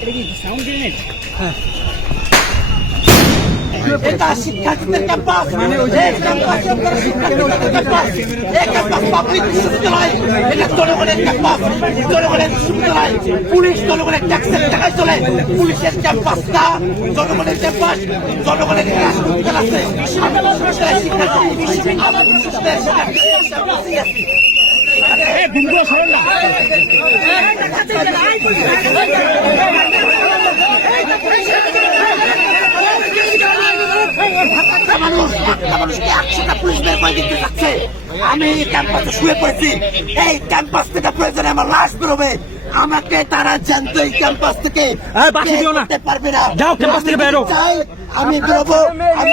এটা কি সাউন্ড হ্যাঁ শিক্ষার্থীদের ক্যাম্পাস এই ক্যাম্পাসে আপনারা শিক্ষার্থীদের ক্যাম্পাস এই ক্যাম্পাস পাবলিক বিশ্ববিদ্যালয় এটা জনগণের ক্যাম্পাস জনগণের বিশ্ববিদ্যালয় পুলিশ জনগণের ট্যাক্সের টাকায় চলে পুলিশের ক্যাম্পাস না জনগণের ক্যাম্পাস জনগণের হাসপাতাল আছে শিক্ষার্থী বিশ্ববিদ্যালয় বিশ্ববিদ্যালয়ের শিক্ষার্থী একটা মানুষকে একশোটা পুলিশ বের করে দিতে যাচ্ছে আমি ক্যাম্পাসে শুয়ে পড়েছি এই ক্যাম্পাস থেকে প্রয়োজনে আমার লাশ বেরোবে আমাকে তারা জানতো এই ক্যাম্পাস থেকে। পারবে না যাও, ক্যাম্পাস থেকে বেরো। আমি বেরোবো আমি